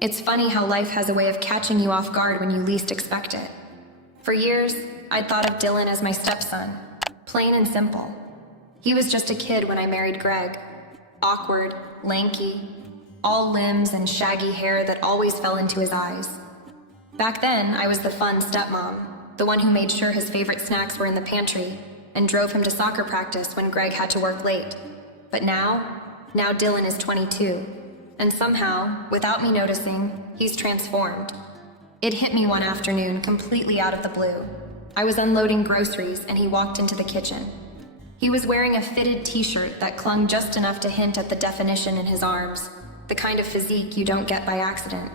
It's funny how life has a way of catching you off guard when you least expect it. For years, I'd thought of Dylan as my stepson, plain and simple. He was just a kid when I married Greg. Awkward, lanky, all limbs and shaggy hair that always fell into his eyes. Back then, I was the fun stepmom, the one who made sure his favorite snacks were in the pantry and drove him to soccer practice when Greg had to work late. But now Dylan is 22, and somehow, without me noticing, he's transformed. It hit me one afternoon, completely out of the blue. I was unloading groceries and he walked into the kitchen. He was wearing a fitted t-shirt that clung just enough to hint at the definition in his arms, the kind of physique you don't get by accident.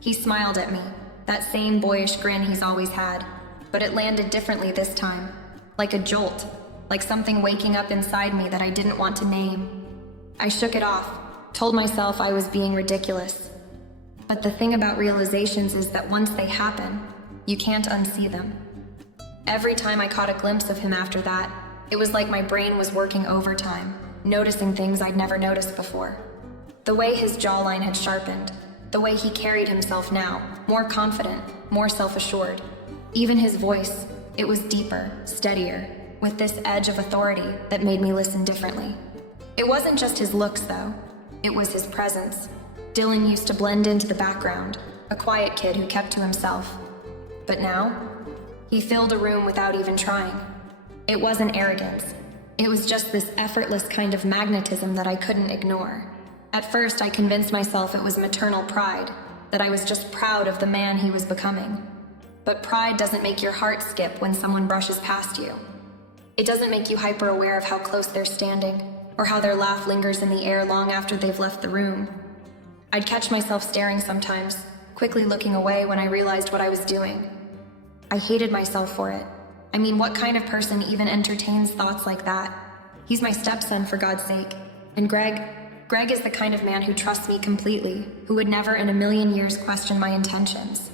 He smiled at me, that same boyish grin he's always had, but it landed differently this time, like a jolt, like something waking up inside me that I didn't want to name. I shook it off, told myself I was being ridiculous. But the thing about realizations is that once they happen, you can't unsee them. Every time I caught a glimpse of him after that, it was like my brain was working overtime, noticing things I'd never noticed before. The way his jawline had sharpened, the way he carried himself now, more confident, more self-assured. Even his voice, it was deeper, steadier, with this edge of authority that made me listen differently. It wasn't just his looks, though. It was his presence. Dylan used to blend into the background, a quiet kid who kept to himself. But now, he filled a room without even trying. It wasn't arrogance. It was just this effortless kind of magnetism that I couldn't ignore. At first, I convinced myself it was maternal pride, that I was just proud of the man he was becoming. But pride doesn't make your heart skip when someone brushes past you. It doesn't make you hyper-aware of how close they're standing, or how their laugh lingers in the air long after they've left the room. I'd catch myself staring sometimes, quickly looking away when I realized what I was doing. I hated myself for it. I mean, what kind of person even entertains thoughts like that? He's my stepson, for God's sake. And Greg is the kind of man who trusts me completely, who would never in a million years question my intentions.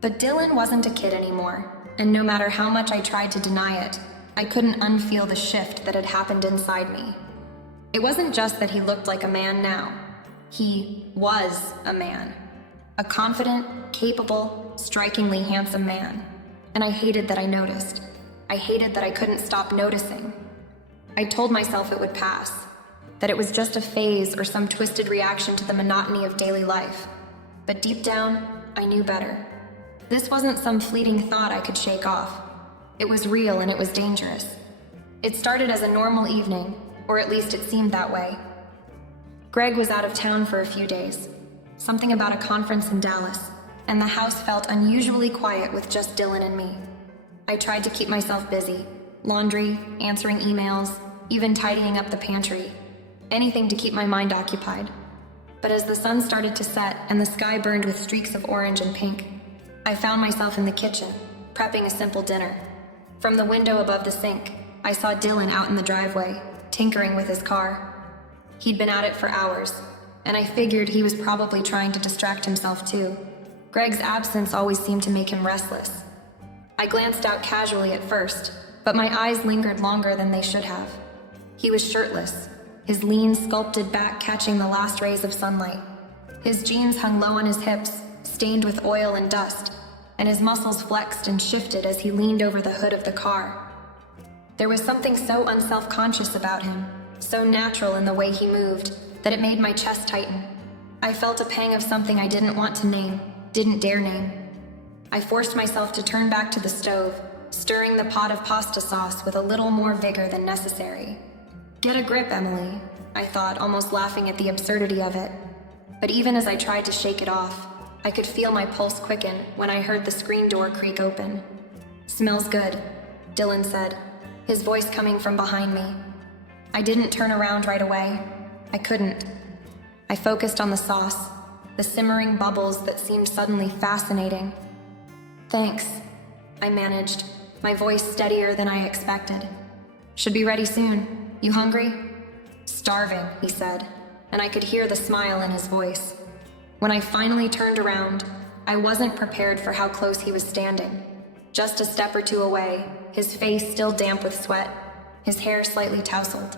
But Dylan wasn't a kid anymore, and no matter how much I tried to deny it, I couldn't unfeel the shift that had happened inside me. It wasn't just that he looked like a man now. He was a man. A confident, capable, strikingly handsome man. And I hated that I noticed. I hated that I couldn't stop noticing. I told myself it would pass, that it was just a phase or some twisted reaction to the monotony of daily life. But deep down, I knew better. This wasn't some fleeting thought I could shake off. It was real and it was dangerous. It started as a normal evening, or at least it seemed that way. Greg was out of town for a few days, something about a conference in Dallas, and the house felt unusually quiet with just Dylan and me. I tried to keep myself busy, laundry, answering emails, even tidying up the pantry, anything to keep my mind occupied. But as the sun started to set and the sky burned with streaks of orange and pink, I found myself in the kitchen, prepping a simple dinner. From the window above the sink, I saw Dylan out in the driveway, tinkering with his car. He'd been at it for hours, and I figured he was probably trying to distract himself too. Greg's absence always seemed to make him restless. I glanced out casually at first, but my eyes lingered longer than they should have. He was shirtless, his lean, sculpted back catching the last rays of sunlight. His jeans hung low on his hips, stained with oil and dust, and his muscles flexed and shifted as he leaned over the hood of the car. There was something so unself-conscious about him, so natural in the way he moved, that it made my chest tighten. I felt a pang of something I didn't want to name, didn't dare name. I forced myself to turn back to the stove, stirring the pot of pasta sauce with a little more vigor than necessary. Get a grip, Emily, I thought, almost laughing at the absurdity of it. But even as I tried to shake it off, I could feel my pulse quicken when I heard the screen door creak open. "Smells good," Dylan said, his voice coming from behind me. I didn't turn around right away. I couldn't. I focused on the sauce, the simmering bubbles that seemed suddenly fascinating. "Thanks," I managed, my voice steadier than I expected. "Should be ready soon. You hungry?" "Starving," he said, and I could hear the smile in his voice. When I finally turned around, I wasn't prepared for how close he was standing. Just a step or two away, his face still damp with sweat, his hair slightly tousled.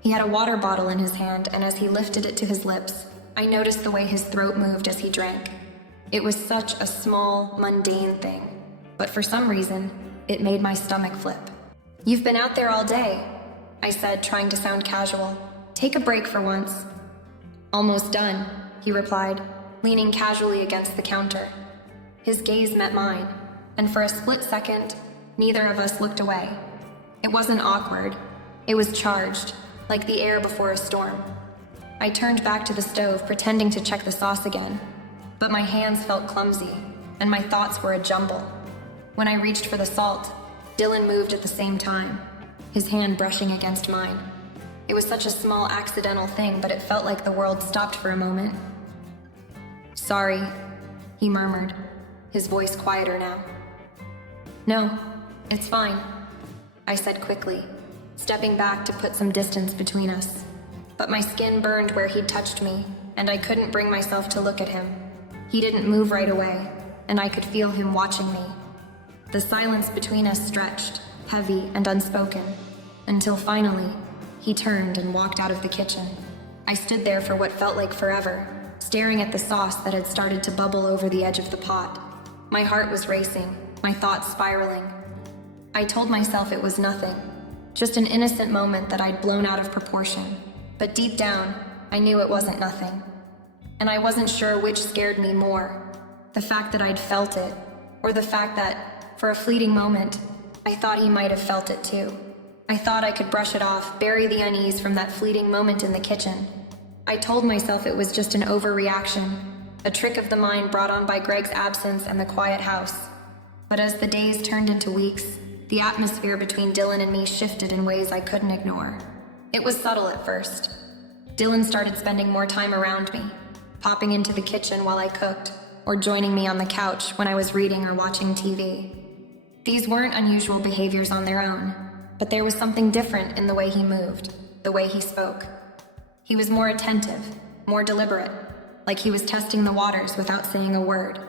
He had a water bottle in his hand, and as he lifted it to his lips, I noticed the way his throat moved as he drank. It was such a small, mundane thing, but for some reason, it made my stomach flip. "You've been out there all day," I said, trying to sound casual. "Take a break for once." "Almost done," he replied, leaning casually against the counter. His gaze met mine, and for a split second, neither of us looked away. It wasn't awkward. It was charged, like the air before a storm. I turned back to the stove, pretending to check the sauce again, but my hands felt clumsy, and my thoughts were a jumble. When I reached for the salt, Dylan moved at the same time, his hand brushing against mine. It was such a small accidental thing, but it felt like the world stopped for a moment. "Sorry," he murmured, his voice quieter now. "No, it's fine," I said quickly, stepping back to put some distance between us. But my skin burned where he'd touched me, and I couldn't bring myself to look at him. He didn't move right away, and I could feel him watching me. The silence between us stretched, heavy and unspoken, until finally, he turned and walked out of the kitchen. I stood there for what felt like forever, staring at the sauce that had started to bubble over the edge of the pot. My heart was racing, my thoughts spiraling. I told myself it was nothing, just an innocent moment that I'd blown out of proportion. But deep down, I knew it wasn't nothing. And I wasn't sure which scared me more, the fact that I'd felt it, or the fact that, for a fleeting moment, I thought he might have felt it too. I thought I could brush it off, bury the unease from that fleeting moment in the kitchen. I told myself it was just an overreaction, a trick of the mind brought on by Greg's absence and the quiet house. But as the days turned into weeks, the atmosphere between Dylan and me shifted in ways I couldn't ignore. It was subtle at first. Dylan started spending more time around me, popping into the kitchen while I cooked, or joining me on the couch when I was reading or watching TV. These weren't unusual behaviors on their own, but there was something different in the way he moved, the way he spoke. He was more attentive, more deliberate, like he was testing the waters without saying a word.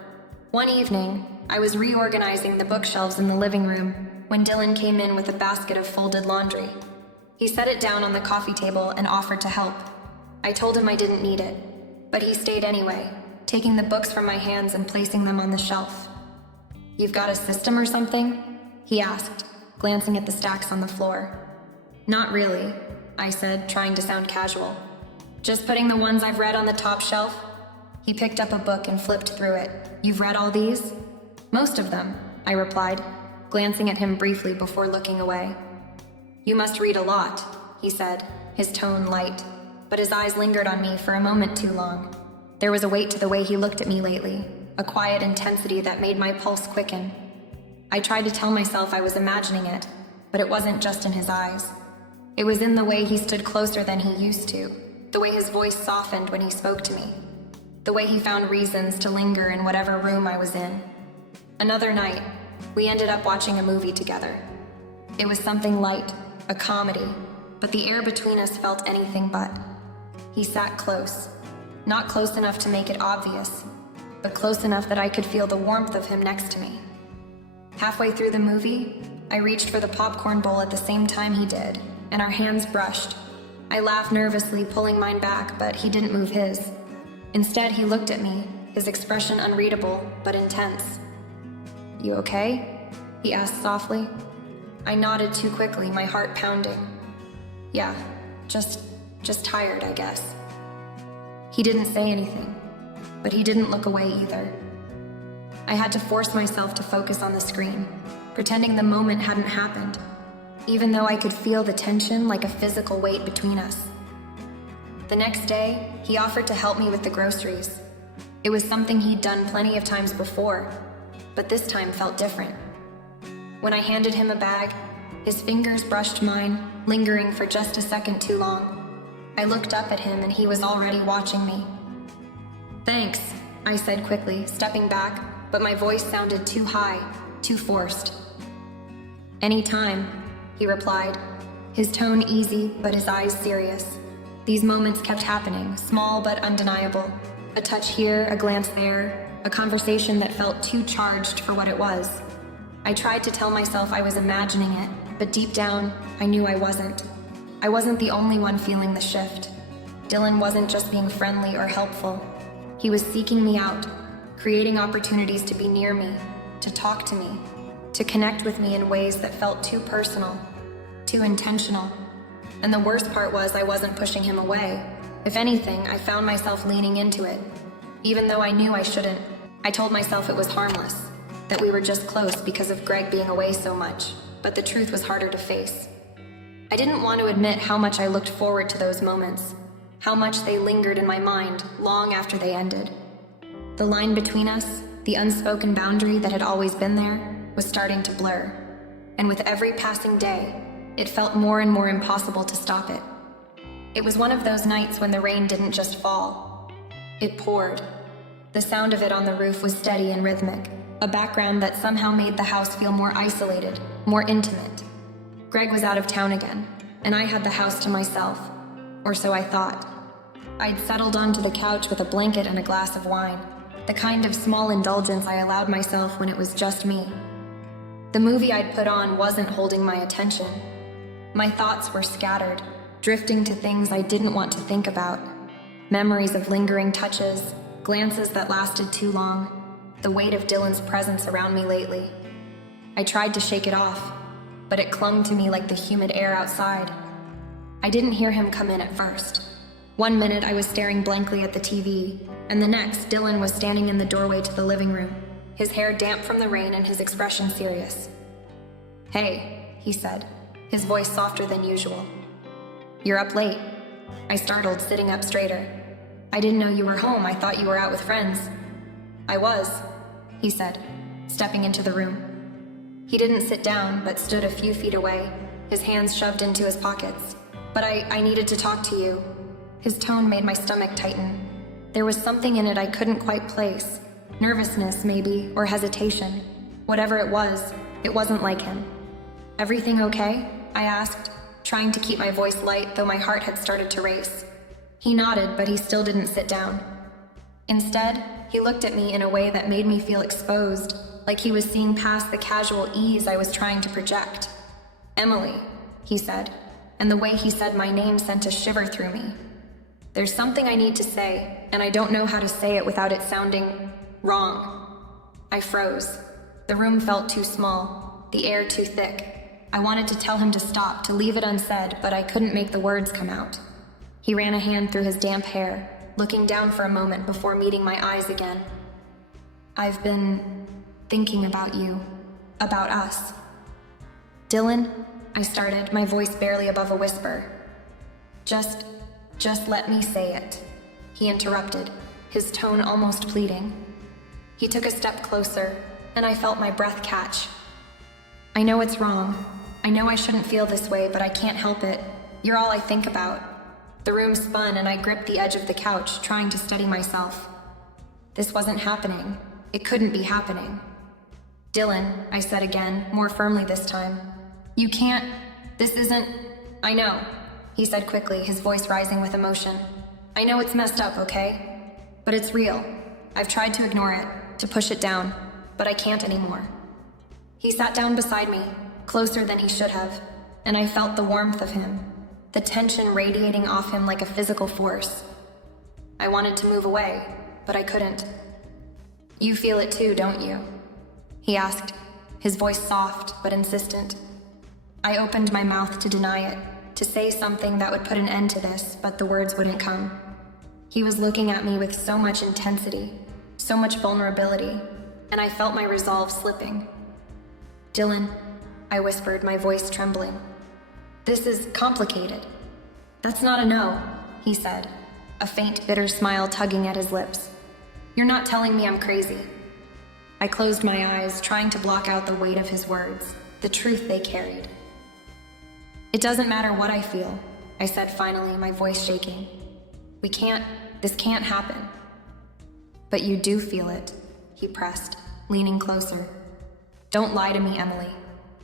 One evening, I was reorganizing the bookshelves in the living room when Dylan came in with a basket of folded laundry. He set it down on the coffee table and offered to help. I told him I didn't need it, but he stayed anyway, taking the books from my hands and placing them on the shelf. "You've got a system or something?" he asked, glancing at the stacks on the floor. "Not really," I said, trying to sound casual. "Just putting the ones I've read on the top shelf." He picked up a book and flipped through it. "You've read all these?" "Most of them," I replied, glancing at him briefly before looking away. "You must read a lot," he said, his tone light, but his eyes lingered on me for a moment too long. There was a weight to the way he looked at me lately, a quiet intensity that made my pulse quicken. I tried to tell myself I was imagining it, but it wasn't just in his eyes. It was in the way he stood closer than he used to, the way his voice softened when he spoke to me, the way he found reasons to linger in whatever room I was in. Another night, we ended up watching a movie together. It was something light, a comedy, but the air between us felt anything but. He sat close, not close enough to make it obvious, but close enough that I could feel the warmth of him next to me. Halfway through the movie, I reached for the popcorn bowl at the same time he did, and our hands brushed. I laughed nervously, pulling mine back, but he didn't move his. Instead, he looked at me, his expression unreadable, but intense. "You okay?" he asked softly. I nodded too quickly, my heart pounding. "Yeah, just tired, I guess." He didn't say anything, but he didn't look away either. I had to force myself to focus on the screen, pretending the moment hadn't happened, even though I could feel the tension like a physical weight between us. The next day, he offered to help me with the groceries. It was something he'd done plenty of times before, but this time felt different. When I handed him a bag, his fingers brushed mine, lingering for just a second too long. I looked up at him and he was already watching me. "Thanks," I said quickly, stepping back, but my voice sounded too high, too forced. "Anytime," he replied, his tone easy but his eyes serious. These moments kept happening, small but undeniable. A touch here, a glance there, a conversation that felt too charged for what it was. I tried to tell myself I was imagining it, but deep down, I knew I wasn't. I wasn't the only one feeling the shift. Dylan wasn't just being friendly or helpful. He was seeking me out, creating opportunities to be near me, to talk to me, to connect with me in ways that felt too personal, too intentional. And the worst part was I wasn't pushing him away. If anything, I found myself leaning into it. Even though I knew I shouldn't, I told myself it was harmless, that we were just close because of Greg being away so much, but the truth was harder to face. I didn't want to admit how much I looked forward to those moments, how much they lingered in my mind long after they ended. The line between us, the unspoken boundary that had always been there, was starting to blur, and with every passing day, it felt more and more impossible to stop it. It was one of those nights when the rain didn't just fall. It poured. The sound of it on the roof was steady and rhythmic, a background that somehow made the house feel more isolated, more intimate. Greg was out of town again, and I had the house to myself, or so I thought. I'd settled onto the couch with a blanket and a glass of wine, the kind of small indulgence I allowed myself when it was just me. The movie I'd put on wasn't holding my attention. My thoughts were scattered, drifting to things I didn't want to think about. Memories of lingering touches, glances that lasted too long, the weight of Dylan's presence around me lately. I tried to shake it off, but it clung to me like the humid air outside. I didn't hear him come in at first. One minute I was staring blankly at the TV, and the next Dylan was standing in the doorway to the living room, his hair damp from the rain and his expression serious. "Hey," he said, his voice softer than usual. "You're up late." I startled, sitting up straighter. "I didn't know you were home. I thought you were out with friends." "I was," he said, stepping into the room. He didn't sit down, but stood a few feet away, his hands shoved into his pockets. "But I needed to talk to you." His tone made my stomach tighten. There was something in it I couldn't quite place. Nervousness, maybe, or hesitation. Whatever it wasn't like him. "Everything okay?" I asked, trying to keep my voice light, though my heart had started to race. He nodded, but he still didn't sit down. Instead, he looked at me in a way that made me feel exposed, like he was seeing past the casual ease I was trying to project. "Emily," he said, and the way he said my name sent a shiver through me. "There's something I need to say, and I don't know how to say it without it sounding wrong." I froze. The room felt too small, the air too thick. I wanted to tell him to stop, to leave it unsaid, but I couldn't make the words come out. He ran a hand through his damp hair, looking down for a moment before meeting my eyes again. "I've been thinking about you, about us." "Dylan," I started, my voice barely above a whisper. Just let me say it," he interrupted, his tone almost pleading. He took a step closer, and I felt my breath catch. "I know it's wrong. I know I shouldn't feel this way, but I can't help it. You're all I think about." The room spun, and I gripped the edge of the couch, trying to steady myself. This wasn't happening. It couldn't be happening. "Dylan," I said again, more firmly this time. "You can't. This isn't. I know," he said quickly, his voice rising with emotion. "I know it's messed up, okay? But it's real. I've tried to ignore it, to push it down, but I can't anymore." He sat down beside me, closer than he should have, and I felt the warmth of him, the tension radiating off him like a physical force. I wanted to move away, but I couldn't. "You feel it too, don't you?" he asked, his voice soft but insistent. I opened my mouth to deny it, to say something that would put an end to this, but the words wouldn't come. He was looking at me with so much intensity, so much vulnerability, and I felt my resolve slipping. "Dylan," I whispered, my voice trembling. "This is complicated." "That's not a no," he said, a faint, bitter smile tugging at his lips. "You're not telling me I'm crazy." I closed my eyes, trying to block out the weight of his words, the truth they carried. "It doesn't matter what I feel," I said finally, my voice shaking. This can't happen." "But you do feel it," he pressed, leaning closer. "Don't lie to me, Emily.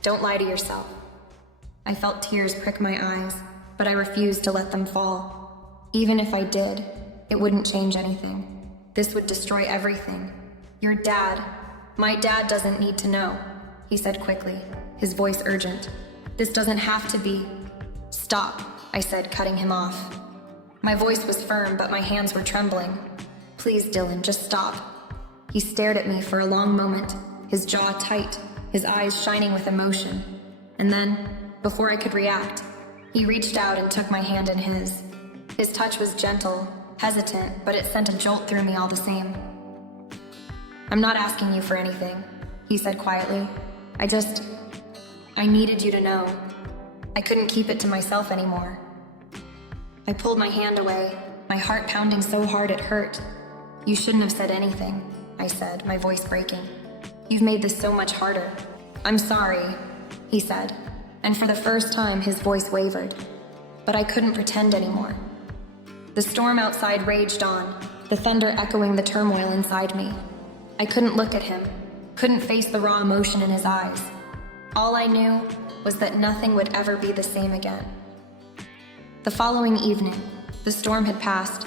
Don't lie to yourself." I felt tears prick my eyes, but I refused to let them fall. Even if I did, it wouldn't change anything. This would destroy everything. My dad doesn't need to know," he said quickly, his voice urgent. "This doesn't have to be." "Stop," I said, cutting him off. My voice was firm, but my hands were trembling. "Please, Dylan, just stop." He stared at me for a long moment, his jaw tight, his eyes shining with emotion. And then, before I could react, he reached out and took my hand in his. His touch was gentle, hesitant, but it sent a jolt through me all the same. "I'm not asking you for anything," he said quietly. I needed you to know. I couldn't keep it to myself anymore." I pulled my hand away, my heart pounding so hard it hurt. "You shouldn't have said anything," I said, my voice breaking. "You've made this so much harder." "I'm sorry," he said, and for the first time his voice wavered. But I couldn't pretend anymore. The storm outside raged on, the thunder echoing the turmoil inside me. I couldn't look at him, couldn't face the raw emotion in his eyes. All I knew was that nothing would ever be the same again. The following evening, the storm had passed,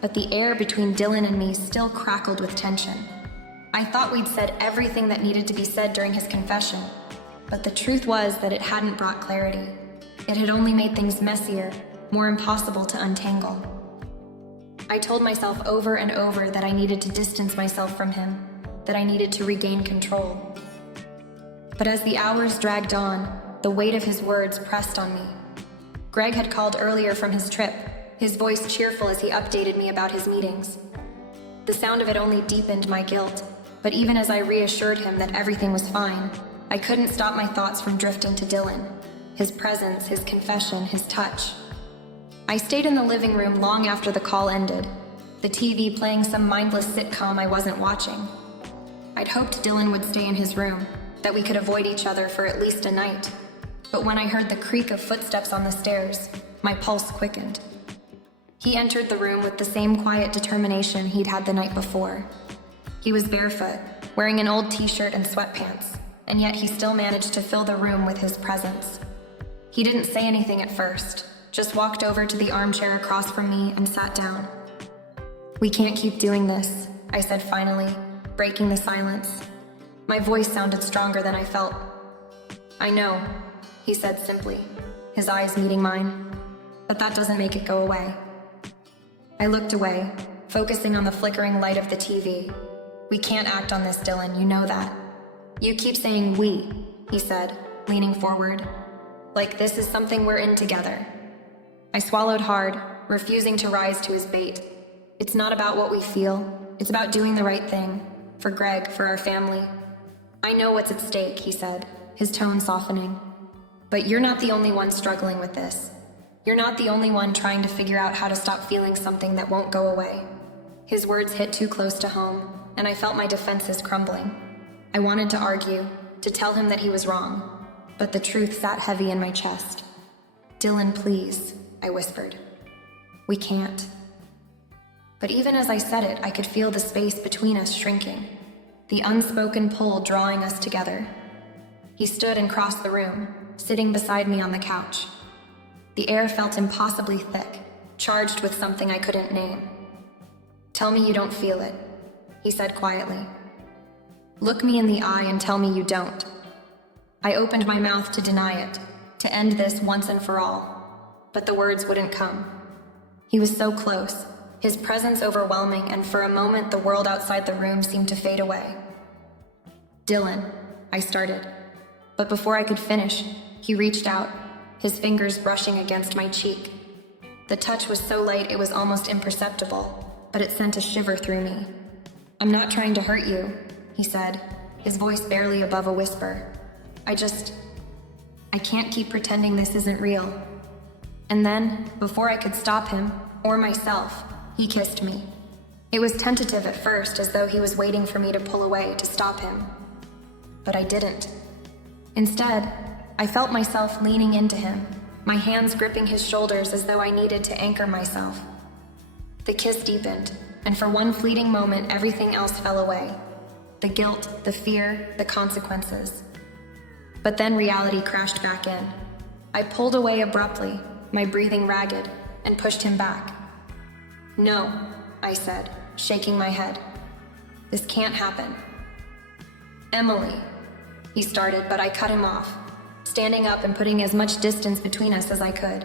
but the air between Dylan and me still crackled with tension. I thought we'd said everything that needed to be said during his confession, but the truth was that it hadn't brought clarity. It had only made things messier, more impossible to untangle. I told myself over and over that I needed to distance myself from him, that I needed to regain control. But as the hours dragged on, the weight of his words pressed on me. Greg had called earlier from his trip, his voice cheerful as he updated me about his meetings. The sound of it only deepened my guilt, but even as I reassured him that everything was fine, I couldn't stop my thoughts from drifting to Dylan, his presence, his confession, his touch. I stayed in the living room long after the call ended, the TV playing some mindless sitcom I wasn't watching. I'd hoped Dylan would stay in his room, that we could avoid each other for at least a night. But when I heard the creak of footsteps on the stairs, my pulse quickened. He entered the room with the same quiet determination he'd had the night before. He was barefoot, wearing an old t-shirt and sweatpants, and yet he still managed to fill the room with his presence. He didn't say anything at first, just walked over to the armchair across from me and sat down. "We can't keep doing this," I said finally, breaking the silence. My voice sounded stronger than I felt. "I know," he said simply, his eyes meeting mine, "but that doesn't make it go away." I looked away, focusing on the flickering light of the TV. "We can't act on this, Dylan, you know that." "You keep saying we," he said, leaning forward. "Like this is something we're in together." I swallowed hard, refusing to rise to his bait. "It's not about what we feel. It's about doing the right thing. For Greg, for our family." "I know what's at stake," he said, his tone softening. "But you're not the only one struggling with this. You're not the only one trying to figure out how to stop feeling something that won't go away." His words hit too close to home, and I felt my defenses crumbling. I wanted to argue, to tell him that he was wrong, but the truth sat heavy in my chest. "Dylan, please," I whispered. "We can't." But even as I said it, I could feel the space between us shrinking, the unspoken pull drawing us together. He stood and crossed the room, sitting beside me on the couch. The air felt impossibly thick, charged with something I couldn't name. "Tell me you don't feel it," he said quietly. "Look me in the eye and tell me you don't." I opened my mouth to deny it, to end this once and for all, but the words wouldn't come. He was so close, his presence overwhelming, and for a moment the world outside the room seemed to fade away. "Dylan," I started, but before I could finish, he reached out, his fingers brushing against my cheek. The touch was so light it was almost imperceptible, but it sent a shiver through me. "I'm not trying to hurt you," he said, his voice barely above a whisper. I can't keep pretending this isn't real." And then, before I could stop him, or myself, he kissed me. It was tentative at first, as though he was waiting for me to pull away to stop him. But I didn't. Instead, I felt myself leaning into him, my hands gripping his shoulders as though I needed to anchor myself. The kiss deepened, and for one fleeting moment everything else fell away. The guilt, the fear, the consequences. But then reality crashed back in. I pulled away abruptly, my breathing ragged, and pushed him back. "No," I said, shaking my head. "This can't happen." "Emily," he started, but I cut him off, standing up and putting as much distance between us as I could.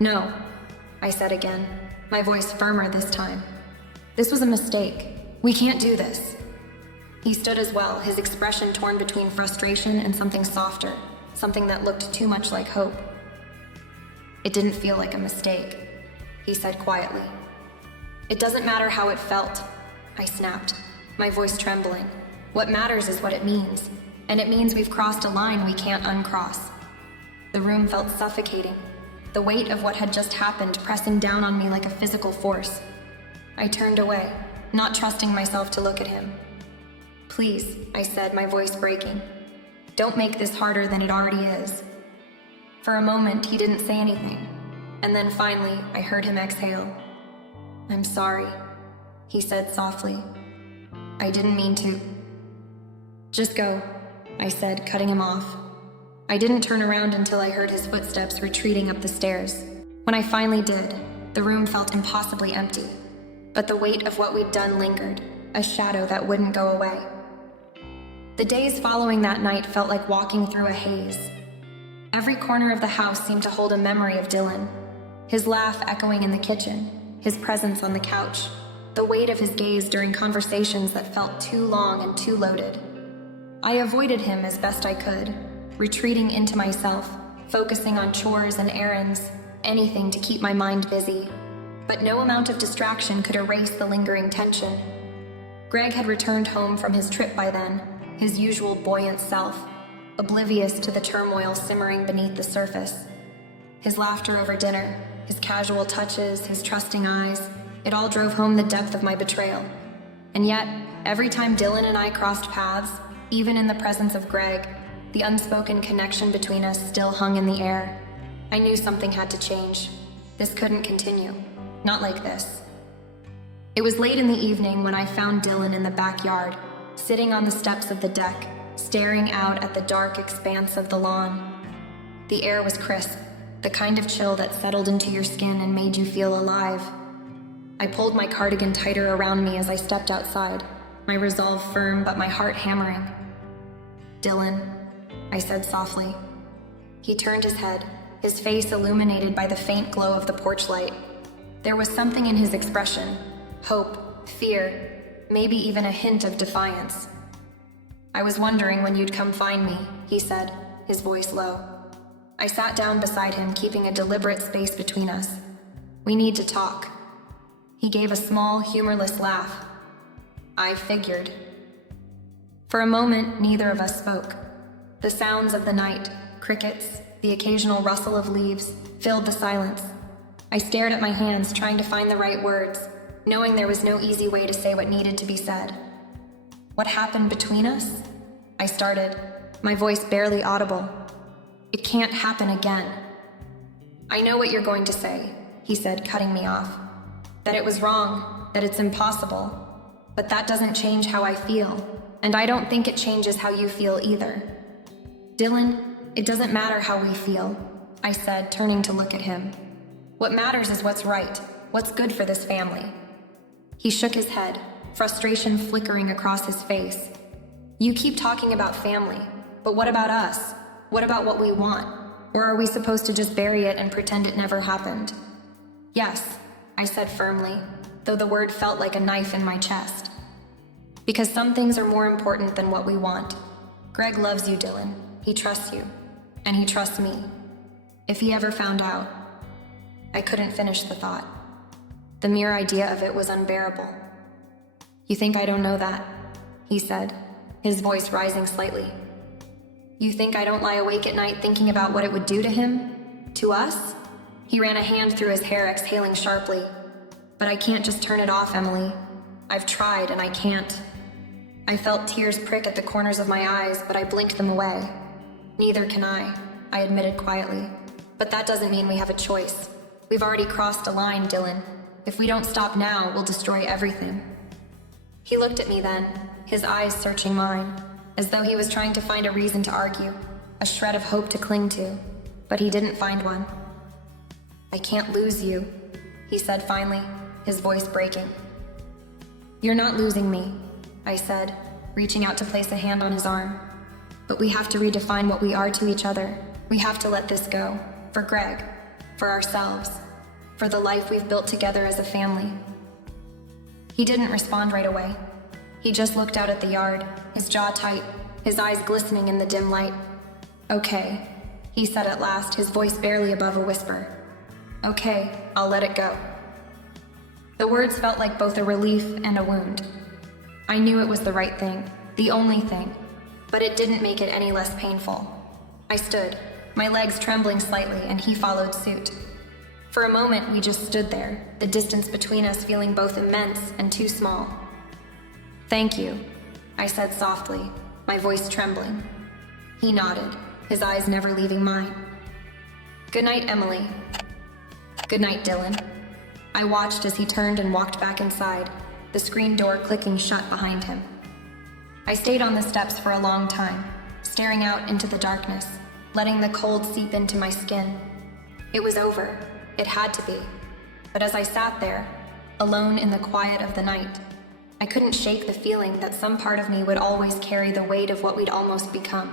"No," I said again, my voice firmer this time. "This was a mistake. We can't do this. He stood as well, his expression torn between frustration and something softer, something that looked too much like hope. It didn't feel like a mistake, he said quietly. It doesn't matter how it felt, I snapped, my voice trembling. What matters is what it means, and it means we've crossed a line we can't uncross. The room felt suffocating, the weight of what had just happened pressing down on me like a physical force. I turned away, not trusting myself to look at him. Please, I said, my voice breaking. Don't make this harder than it already is. For a moment, he didn't say anything, and then finally, I heard him exhale. I'm sorry, he said softly. I didn't mean to. Just go, I said, cutting him off. I didn't turn around until I heard his footsteps retreating up the stairs. When I finally did, the room felt impossibly empty, but the weight of what we'd done lingered, a shadow that wouldn't go away. The days following that night felt like walking through a haze. Every corner of the house seemed to hold a memory of Dylan, his laugh echoing in the kitchen, his presence on the couch, the weight of his gaze during conversations that felt too long and too loaded. I avoided him as best I could, retreating into myself, focusing on chores and errands, anything to keep my mind busy. But no amount of distraction could erase the lingering tension. Greg had returned home from his trip by then, his usual buoyant self, oblivious to the turmoil simmering beneath the surface. His laughter over dinner, his casual touches, his trusting eyes, it all drove home the depth of my betrayal. And yet, every time Dylan and I crossed paths, even in the presence of Greg, the unspoken connection between us still hung in the air. I knew something had to change. This couldn't continue. Not like this. It was late in the evening when I found Dylan in the backyard, sitting on the steps of the deck, staring out at the dark expanse of the lawn. The air was crisp, the kind of chill that settled into your skin and made you feel alive. I pulled my cardigan tighter around me as I stepped outside, my resolve firm but my heart hammering. Dylan, I said softly. He turned his head, his face illuminated by the faint glow of the porch light. There was something in his expression, hope, fear, maybe even a hint of defiance. I was wondering when you'd come find me, he said, his voice low. I sat down beside him, keeping a deliberate space between us. We need to talk. He gave a small, humorless laugh. I figured. For a moment, neither of us spoke. The sounds of the night, crickets, the occasional rustle of leaves, filled the silence. I stared at my hands, trying to find the right words, knowing there was no easy way to say what needed to be said. What happened between us? I started, my voice barely audible. It can't happen again. I know what you're going to say, he said, cutting me off. That it was wrong, that it's impossible. But that doesn't change how I feel, and I don't think it changes how you feel either. Dylan, it doesn't matter how we feel, I said, turning to look at him. What matters is what's right, what's good for this family. He shook his head, frustration flickering across his face. You keep talking about family, but what about us? What about what we want? Or are we supposed to just bury it and pretend it never happened? Yes, I said firmly, though the word felt like a knife in my chest. Because some things are more important than what we want. Greg loves you, Dylan. He trusts you. And he trusts me. If he ever found out. I couldn't finish the thought. The mere idea of it was unbearable. You think I don't know that? He said, his voice rising slightly. You think I don't lie awake at night thinking about what it would do to him? To us? He ran a hand through his hair, exhaling sharply. But I can't just turn it off, Emily. I've tried and I can't. I felt tears prick at the corners of my eyes, but I blinked them away. Neither can I admitted quietly. But that doesn't mean we have a choice. We've already crossed a line, Dylan. If we don't stop now, we'll destroy everything. He looked at me then, his eyes searching mine, as though he was trying to find a reason to argue, a shred of hope to cling to, but he didn't find one. I can't lose you, he said finally, his voice breaking. You're not losing me, I said, reaching out to place a hand on his arm. But we have to redefine what we are to each other. We have to let this go, for Greg, for ourselves, for the life we've built together as a family. He didn't respond right away. He just looked out at the yard, his jaw tight, his eyes glistening in the dim light. "Okay," he said at last, his voice barely above a whisper. "Okay, I'll let it go." The words felt like both a relief and a wound. I knew it was the right thing, the only thing, but it didn't make it any less painful. I stood, my legs trembling slightly, and he followed suit. For a moment, we just stood there, the distance between us feeling both immense and too small. "Thank you," I said softly, my voice trembling. He nodded, his eyes never leaving mine. "Good night, Emily." "Good night, Dylan." I watched as he turned and walked back inside, the screen door clicking shut behind him. I stayed on the steps for a long time, staring out into the darkness, letting the cold seep into my skin. It was over. It had to be. But as I sat there, alone in the quiet of the night, I couldn't shake the feeling that some part of me would always carry the weight of what we'd almost become.